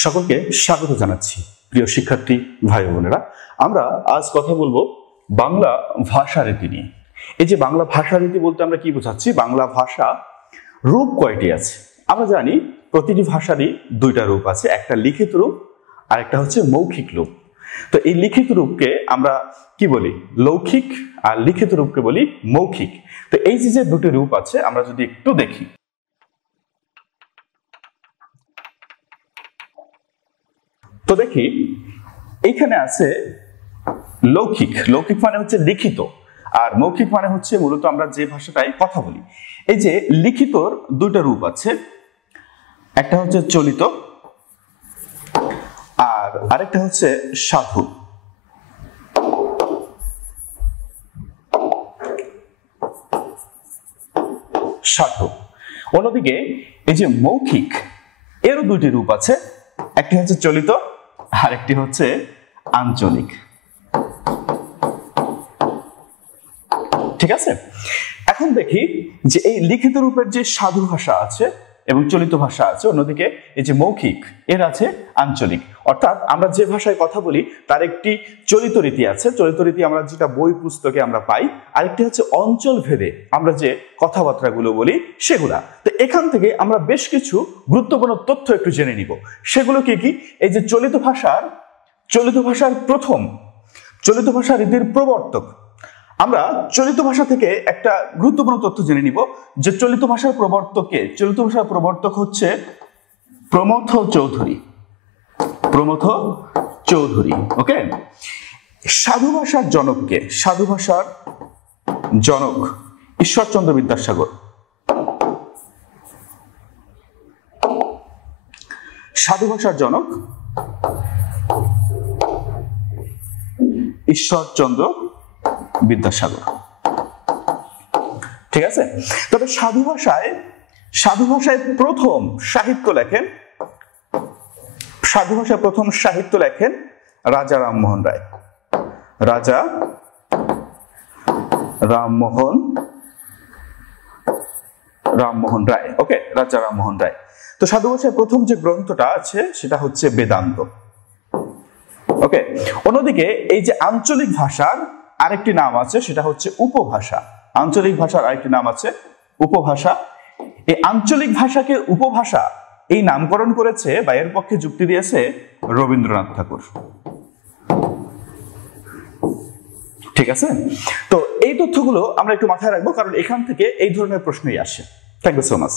সকলকে স্বাগত জানাচ্ছি প্রিয় শিক্ষার্থী ভাই বোনেরা। আমরা আজ কথা বলবো বাংলা ভাষারীতি নিয়ে। এই যে বাংলা ভাষারীতি বলতে আমরা কি বোঝাচ্ছি, বাংলা ভাষা রূপ কয়টি আছে? আমরা জানি প্রতিটি ভাষারই দুইটা রূপ আছে, একটা লিখিত রূপ আর একটা হচ্ছে মৌখিক রূপ। তো এই লিখিত রূপকে আমরা কি বলি? লৌখিক, আর লিখিত রূপকে বলি মৌখিক। তো এই যে দুটি রূপ আছে আমরা যদি একটু দেখি, তো দেখি এইখানে আছে লৌখিক। লৌখিক মানে হচ্ছে লিখিত, আর মৌখিক মানে হচ্ছে মূলত আমরা যে ভাষাটায় কথা বলি। এই যে লিখিতর দুইটা রূপ আছে, একটা হচ্ছে চলিত আর আরেকটা হচ্ছে সাধু। সাধু। অন্যদিকে এই যে মৌখিক, এরও দুইটি রূপ আছে, একটি হচ্ছে চলিত আর একটি হচ্ছে আঞ্চলিক। ঠিক আছে, এখন দেখি যে এই লিখিত রূপের যে সাধু ভাষা আছে এবং চলিত ভাষা আছে, অন্যদিকে এই যে মৌখিক এর আছে আঞ্চলিক। অর্থাৎ আমরা যে ভাষায় কথা বলি তার একটি চলিত রীতি আছে, চলিত রীতি আমরা যেটা বই পুস্তকে আমরা পাই, আরেকটি হচ্ছে অঞ্চল ভেদে আমরা যে কথাবার্তাগুলো বলি সেগুলা। তো এখান থেকে আমরা বেশ কিছু গুরুত্বপূর্ণ তথ্য একটু জেনে নিব। সেগুলো কি কি? এই যে চলিত ভাষার প্রথম চলিত ভাষা রীতির প্রবর্তক, আমরা চলিত ভাষা থেকে একটা গুরুত্বপূর্ণ তথ্য জেনে নিব যে চলিত ভাষার প্রবর্তককে। চলিত ভাষার প্রবর্তক হচ্ছে প্রমথ চৌধুরী। প্রমথ চৌধুরী, ওকে। সাধু ভাষার জনককে? সাধু ভাষার জনক ঈশ্বরচন্দ্র বিদ্যাসাগর। সাধু ভাষার জনক ঈশ্বরচন্দ্র বিদ্যাসাগর। ঠিক আছে, তবে সাধু ভাষায় প্রথম সাহিত্য লেখেন, সাধু ভাষায় প্রথম সাহিত্য লেখেন রাজা রামমোহন রায়। রাজা রামমোহন রায়, ওকে, রাজা রামমোহন রায়। তো সাধু ভাষায় প্রথম যে গ্রন্থটা আছে সেটা হচ্ছে বেদান্ত, ওকে। অন্যদিকে এই যে আঞ্চলিক ভাষার আরেকটি নাম আছে সেটা হচ্ছে উপভাষা। আঞ্চলিক ভাষার আরেকটি নাম আছে উপভাষা। এই আঞ্চলিক ভাষাকে উপভাষা এই নামকরণ করেছে বা এর পক্ষে যুক্তি দিয়েছে রবীন্দ্রনাথ ঠাকুর। ঠিক আছে, তো এই তথ্যগুলো আমরা একটু মাথায় রাখবো, কারণ এখান থেকে এই ধরনের প্রশ্নই আসে। Thank you so much.